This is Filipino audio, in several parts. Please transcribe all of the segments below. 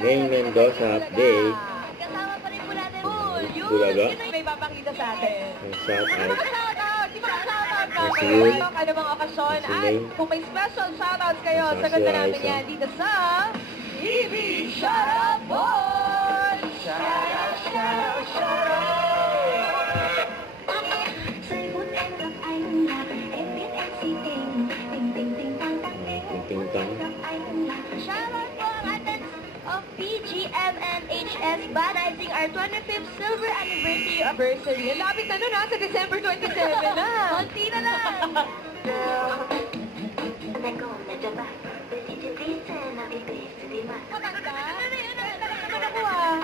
Ngayon Mendoza update. Kasama pa rin po natin. Bulaga. Yun may papakita sa atin. Ang shout out. Shoutout! Di ba shoutout ka? Si Yul. Ano bang okasyon? Si At May. kung may special shoutouts kayo, Si sagot na namin Raisa. yan dito sa TV Shoutout Board! Shoutout, shoutout, shoutout! Ting-tang. Shoutout po ang attendance of PGMNHS Banizing our 25th Silver Anniversary. Ang lapit na nun ha, sa December 27 na. Konti na lang. Maganda. Talaga naman ako ah.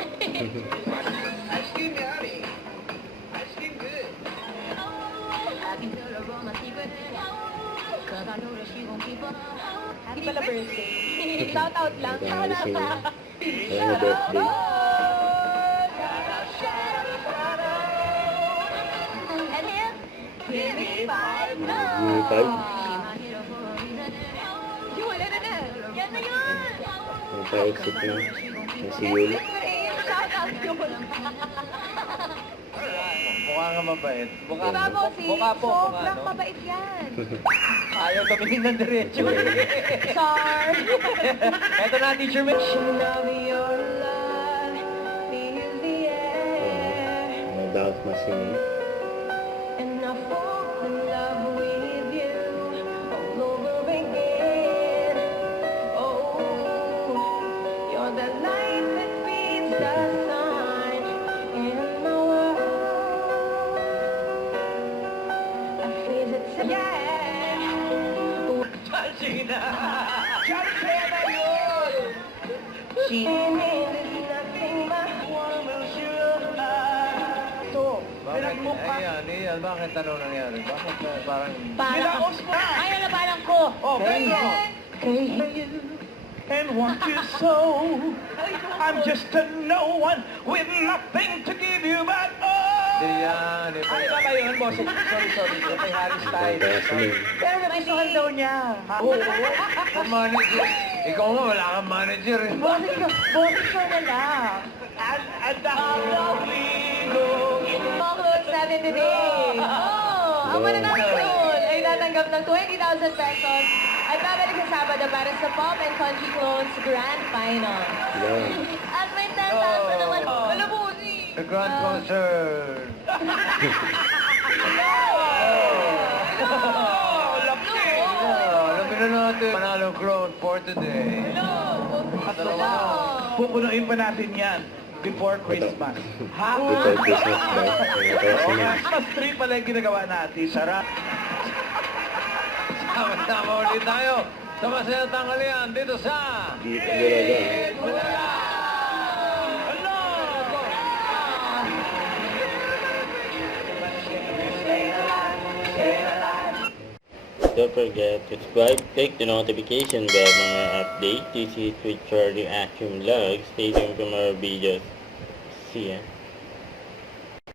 Ice cream, yummy. Ice cream good. Happy pala birthday. Shout out lang. Shout out lang. Happy birthday. And him, give me five now. Give me five? Yung wala na na. Yan na yun. Ang pa-exit na. Ang si Yul. Shout out yun. Mukha nga mabait. Mukha, Diba mo si mukha po, mukha, sobrang no? mabait yan. Ayaw tumingin ng diretso. Char. Eto na, Teacher Mitch. No doubt masingin. And I fall in love with you all over again. Oh, you're the light that feeds the sun in my world. I feel it, yeah. Gina! Siyempre na yun! She is nothing but Ito, Ian, bakit ano nangyari? Bakit parang... Nilaos mo! Ay, nalabanan ko! Oh, Pedro! And want you so. I'm just a no one with nothing to give you but Hindi yan. Ay, ba yun, boss? Sorry. Ito kay Harry Ang Styles. pa-singin. Pero nagustuhan daw niya. Oo. Ang manager. Ikaw nga, wala kang manager. Eh. Boses ko na lang. And the Halloween. Focus natin today. Oh, ang mananakot ay tatanggap ng 20,000 pesos at babalik sa Sabado para sa Pop and Country Clones Grand Final. Yan. At may 10,000 naman. Alam mo, The Grand Concert. Alamin na natin. Panalo Crown for today. Pupunuin pa natin yan before Christmas. Ha? Before Christmas daw. Ang pa-singin. Christmas tree pala yung ginagawa natin. Sarap. Sama-sama ulit tayo sa masayang tanghalian dito sa... Bulaga. Don't forget to subscribe, click the notification bell mga update to see future reaction vlogs. Stay tuned for more videos. See ya.